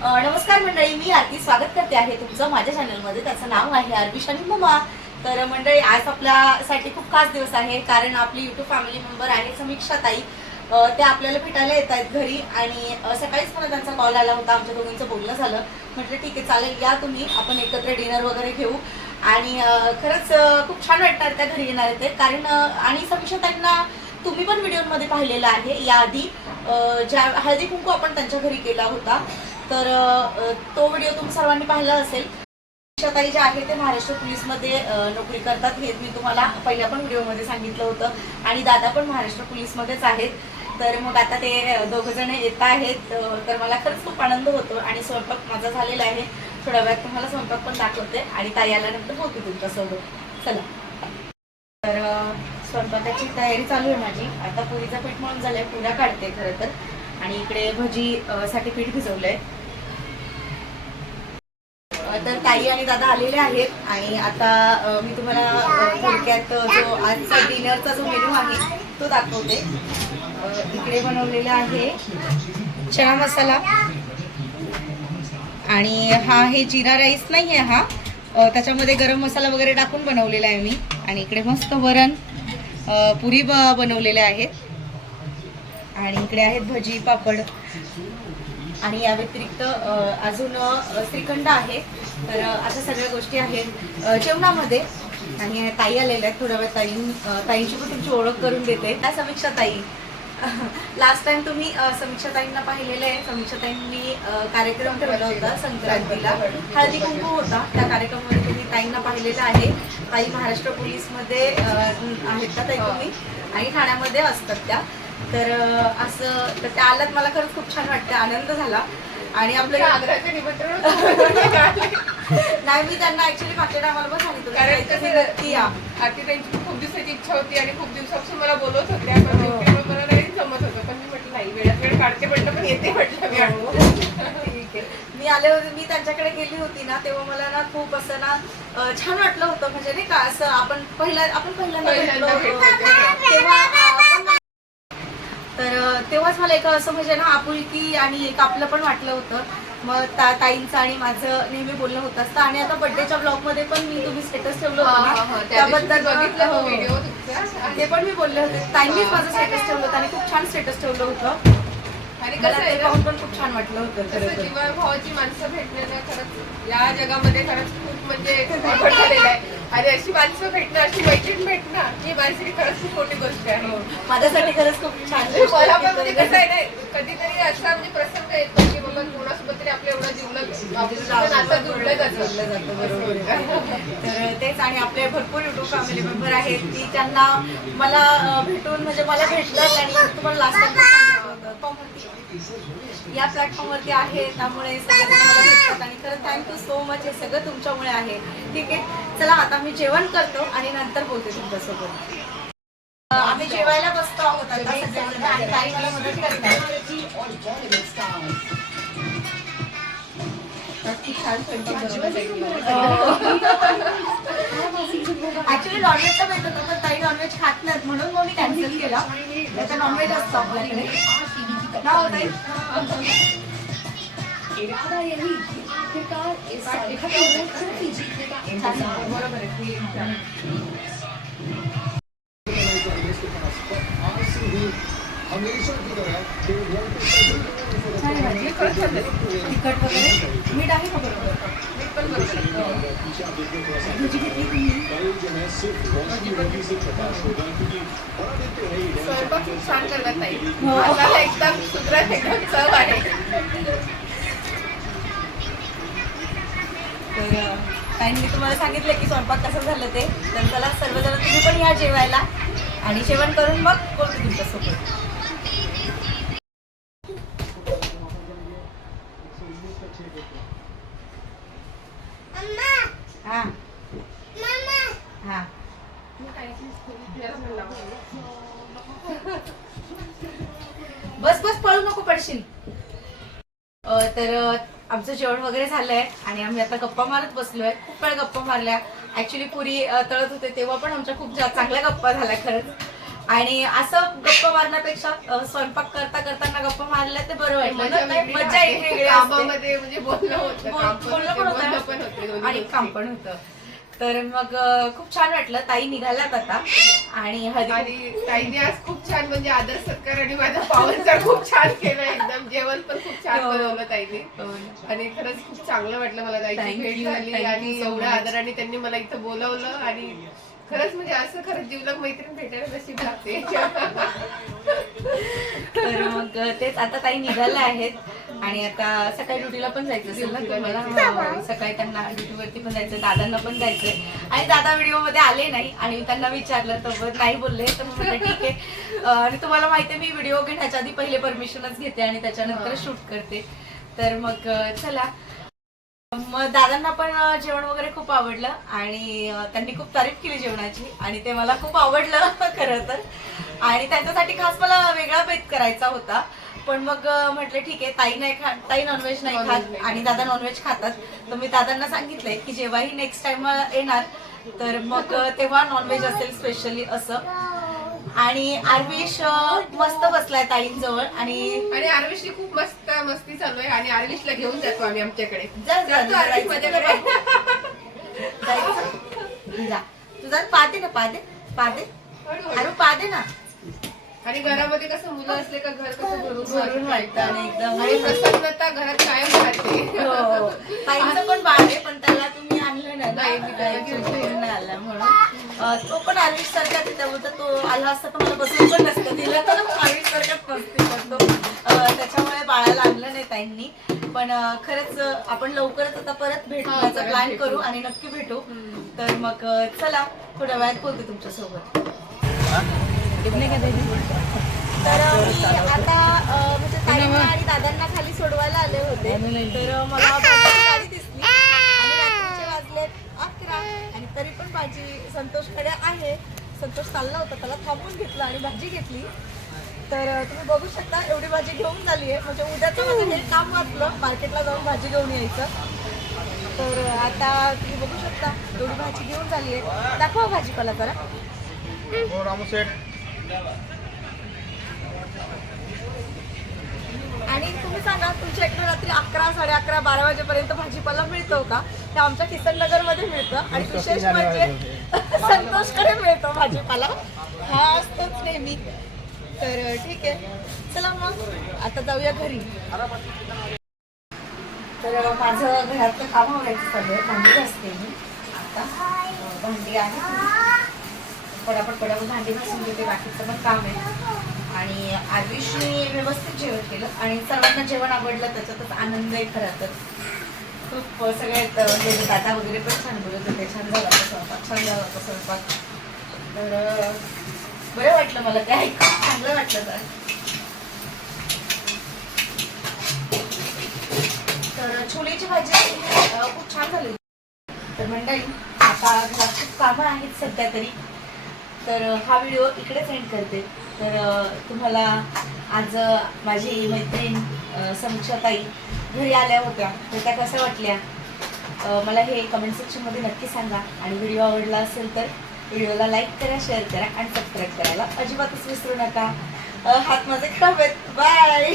नमस्कार मंडळी मी आरती स्वागत करते आहे तुमचं माझ्या चॅनलमध्ये त्याचं नाव आहे आरबी आणि ममा. तर मंडळी आज आपल्यासाठी खूप खास दिवस आहे कारण आपली युट्यूब फॅमिली मेंबर आहे समीक्षा ताई. ते आपल्याला भेटायला येत आहेत घरी आणि सकाळीच मला त्यांचा कॉल आला होता आमच्या दोघींचं बोलणं झालं. म्हटलं ठीक आहे चालेल या तुम्ही. आपण एकत्र डिनर वगैरे घेऊ. आणि खरंच खूप छान वाटणार त्या घरी येणार आहेत ते. कारण आणि समीक्षा ताईंना तुम्ही पण व्हिडिओमध्ये पाहिलेलं आहे. याआधी ज्या हळदी कुंकू आपण त्यांच्या घरी केला होता तर तो व्हिडिओ तुम्ही सर्वांनी पाहिला असेल. ताई जे आहे ते महाराष्ट्र पोलीसमध्ये नोकरी करतात हे मी तुम्हाला पहिल्या पण व्हिडिओमध्ये सांगितलं होतं. आणि दादा पण महाराष्ट्र पोलीसमध्येच आहेत. तर मग आता ते दोघं जण येत आहेत. तर मला खरंच खूप आनंद होतो आणि स्वयंपाक माझा झालेला आहे. थोड्या वेळात तुम्हाला स्वयंपाक पण दाखवते आणि ताई आल्यानंतर बोलते तुमच्यासोबत चला. तर स्वयंपाकाची तयारी चालू आहे माझी. आता पुरीचा पीठ म्हणून झालंय. पुऱ्या काढते खरं तर. आणि इकडे भजी साठी पीठ भिजवलंय. तर ताई आणि दादा आलेले आहेत आणि आता मी तुम्हाला थोडक्यात जो आजचा डिनरचा जो मेनू आहे तो दाखवते. इकडे बनवलेला आहे चहा मसाला. आणि हा हे जिरा राईस नाही आहे हा त्याच्यामध्ये गरम मसाला वगैरे टाकून बनवलेला आहे मी. आणि इकडे मस्त वरण पुरी ब बनवलेल्या आहेत. आणि इकडे आहेत भजी पापड. आणि या व्यतिरिक्त अजून श्रीखंड आहे. तर अशा सगळ्या गोष्टी आहेत. जेवणामध्ये. आणि ताई आलेल्या आहेत थोड्या वेळ. ताई ताईंची पण तुमची ओळख करून देते. त्या समीक्षा ताई? लास्ट टाइम तुम्ही समीक्षा ताईंना पाहिलेलं आहे. समीक्षा ताईंनी कार्यक्रम ठेवला होता संक्रांतीला. हळदी कुंकू होता. त्या कार्यक्रमामध्ये तुम्ही ताईंना पाहिलेलं आहे. ताई महाराष्ट्र पोलीसमध्ये आहेत का ताई तुम्ही? आणि ठाण्यामध्ये असतात त्या. तर असं तर त्या आल्यात मला खरंच खूप छान वाटतं आनंद झाला आणि आपलं होतं. नाही मी त्यांना ऍक्च्युली मागच्या टायमाला पण सांगितलं होतं, कारण कसं नक्की या आरतीताईंची खूप दिवसाची इच्छा होती आणि खूप दिवसापासून मला बोलवत होत्या पण हो. मला नाही जमत होतं पण मी म्हटलं नाही वेळात वेळ काढते म्हटलं पण येते म्हटलं मी हो. आठवण. ठीक आहे मी आले होते मी त्यांच्याकडे गेली होती ना तेव्हा मला ना खूप असं ना छान वाटलं होतं म्हणजे नाही का असं आपण पहिला आपण पहिल्यांदा होतो. तेव्हा तर तेव्हाच मला एक असं म्हणजे ना आपुलकी आणि एक आपलं पण वाटलं होतं. मग ता ताईंचं आणि माझं नेहमी बोलणं होत असतं. आणि आता बर्थडेच्या ब्लॉगमध्ये पण मी तुम्ही स्टेटस ठेवलं हा, होतं हा, ना हा. त्या दिवशी मी बघितलं हो. व्हिडिओ तुमचा. ते पण मी बोलले होते. ताईंनीच माझं स्टेटस ठेवलं होतं आणि खूप छान स्टेटस ठेवलं होतं. आणि कसं आहे ना पाहून पण खूप छान वाटलं होतं खरं तर. जीवाभावाची माणसं भेटणं खरंच या जगामध्ये खरंच खूप म्हणजे अवघड झालेलं आहे आणि अशी माणसं भेटणं अशी मैत्रीण भेटणं ही माझ्यासाठी खरंच खूप मोठी गोष्ट आहे हो. माझ्यासाठी खरंच खूप छान गोष्ट मला. पण म्हणजे कसं आहे ना कधीतरी असा म्हणजे प्रसंग येतो की बाबा कोणासोबत तरी आपलं एवढं जीवलं आपलं नातं जुळलं जातं जोडलं जातं, बरोबर आहे. तर तेच आणि आपले भरपूर युट्यूब फॅमिली मेंबर आहेत की त्यांना मला अं, भेटून म्हणजे मला भेटतात आणि तुम्हाला लास्ट या प्लॅटफॉर्मवरती आहे त्यामुळे भेटतात आणि खरं थँक्यू सो मच हे सगळं तुमच्यामुळे आहे. ठीक आहे? चला आता मी जेवण करतो आणि नंतर बोलते तुमच्यासोबत. आम्ही जेवायला बसतो आहोत आणि ताई मला मदत करतात ऍक्च्युली नॉनव्हेजचा माहीत होतं पण ताई नॉनव्हेज खात नाहीत. म्हणून मग मी कॅन्सल केला. आता नॉनव्हेज असतं आपल्याकडे? इरादा यही कि आखिरकार इस संकट में ट्रॉफी जीतने का इंतजार बरोबर आहे ती छान. हमेशा की तरह देवघर के सभी लोगों छान आहे भाजी. खरंच छान झाली. तिखट वगैरे मीठ आहे का बरोबर स्वयंपाक खूप छान करतात मसाला एकदम एकदम चव आहे तर अं, तुम्हाला सांगितलं की स्वयंपाक कसं झालं ते. तर चला सर्वजण तुम्ही पण या जेवायला. आणि जेवण करून मग बोलतो तुमच्यासोबत हा हा बस बस पळू नको पडशील. तर आमचं जेवण वगैरे झालंय आणि आम्ही आता गप्पा मारत बसलोय. खूप वेळ गप्पा मारल्या. ऍक्च्युली पुरी तळत होते तेव्हा पण आमच्या खूप चांगल्या गप्पा झाल्या खरंच. आणि असं गप्पा मारण्यापेक्षा स्वयंपाक करता करताना गप्पा मारल्या ते बरं वाटलं मजा. कामामध्ये म्हणजे बोलणं पण होते, आणि. काम पण होतं. तर मग खूप छान वाटलं ताई निघाल्यात आता आणि ताईने आज खूप छान म्हणजे आदर सत्कार आणि माझा पावनचा खूप छान केलं एकदम जेवण पण खूप छान हो. बनवलं ताईने कुंकू. आणि खरंच खूप चांगलं वाटलं मला ताईची भेट झाली आणि एवढ्या. आदराने त्यांनी मला इथं बोलवलं आणि खरंच म्हणजे असं खरंच जीवलग मैत्रीण भेटायला नशीब लागते तर मग तेच आता ताई निघाल्या आहेत आणि आता सकाळी ड्युटीला पण जायचं असेल ना तुम्हाला सकाळी त्यांना ड्युटीवरती पण जायचं दादांना पण जायचंय. आणि दादा व्हिडिओमध्ये आले नाही आणि त्यांना विचारलं तर नाही बोलले तर मग म्हटलं ठीक आहे. आणि तुम्हाला माहिती आहे मी व्हिडिओ घेण्याच्या आधी पहिले परमिशनच घेते आणि त्याच्यानंतर. शूट करते. तर मग चला. मग दादांना पण जेवण वगैरे खूप आवडलं आणि त्यांनी खूप तारीफ केली जेवणाची आणि ते मला खूप आवडलं खरं तर. आणि त्यांच्यासाठी खास मला वेगळा बेत करायचा होता. पण मग म्हटलं ठीक आहे ताई नाही खा ताई नॉनव्हेज नाही खात आणि दादा नॉनव्हेज खातात. तर मी दादांना सांगितलंय की जेव्हाही नेक्स्ट टाइम येणार तर मग तेव्हा नॉनव्हेज असेल स्पेशली असं. आणि आरविश मस्त बसलाय ताईंजवळ आणि आणि आरविशची खूप मस्त मस्ती चालू आहे आणि आरविशला घेऊन जातो आम्ही आमच्याकडे. जा, जा, जातो जा, आरविश जायचं माझ्याकडे जायचं? जा. तुझा पाहते ना पाहते. पाहते. हळूहळू. अरे पाहते ना. आणि घरामध्ये कसं मुलं असले का घर कसं भरून भरून वाटतं आणि एकदम आणि प्रसन्नता घरात कायम राहते. हो. ताईंचं पण बाळ आहे पण त्याला तुम्ही आणलं नाही नाही, मी त्याला घेऊन नाही. घेऊन नाही आला म्हणून. तो पण आर्विश सारखाच आहे त्यामुळे तो आला असता तर मला बसून पण नसतं दिला. तर आर्विश सारखाच करतो अं, त्याच्यामुळे बाळाला आणलं नाही ताईंनी. पण खरंच आपण लवकरच आता परत हा, भेटण्याचा प्लॅन. करू आणि नक्की भेटू. तर मग चला थोड्या वेळात बोलते तुमच्यासोबत. तर मी आता म्हणजे ताईंना आणि दादांना खाली सोडवायला आले होते. तर मला गाडी दिसली. आणि रात्रीचे वाजलेत अकरा. आणि तरी पण भाजी संतोषकडे आहे. संतोष चालला होता. त्याला थांबून घेतलं आणि भाजी घेतली. तर तुम्ही बघू शकता एवढी भाजी घेऊन झाली आहे म्हणजे उद्याचं माझं हे काम वाचलं. मार्केटला जाऊन भाजी घेऊन यायचं. तर आता तुम्ही बघू शकता एवढी भाजी घेऊन झाली आहे दाखवा भाजीपाला जरा. आणि तुम्ही सांगा तुमच्या इकडे रात्री अकरा साडे अकरा बारा वाजेपर्यंत भाजीपाला मिळतो का? ते आमच्या किसन नगरमध्ये मिळतं आणि विशेष म्हणजे संतोषकडे मिळतो भाजीपाला. हा असतोच नेहमी. तर ठीक आहे. चला मग आता जाऊया घरी. तर माझं घरातलं काम चालू आहे. भांडी घासते मी. आता भांडी आहे पटापट पटापट भांडी घासून घेते बाकीचं पण काम आहे. आणि आयुषने व्यवस्थित जेवण केलं आणि सर्वांना जेवण आवडलं त्याच्यातच आनंद आहे खरं तर. खूप सगळ्यात म्हणजे दादा वगैरे पण छान बोलत होते छान झाला होता स्वयंपाक छान झाला होता स्वयंपाक. तर बरं वाटलं मला ते ऐकून चांगलं वाटलं तर. तर छोलेची भाजी खूप छान झाली तर मंडळी आता घरात खूप कामं आहेत सध्या तरी. तर हा व्हिडिओ इकडेच एंड करते. तर तुम्हाला आज माझी मैत्रीण समीक्षाताई घरी आल्या होत्या. तर त्या कशा वाटल्या? मला हे कमेंट सेक्शनमध्ये नक्की सांगा. आणि व्हिडिओ आवडला असेल तर व्हिडिओला लाईक करा शेअर करा आणि सबस्क्राईब करायला अजिबातच विसरू नका. हात माझे खराब बाय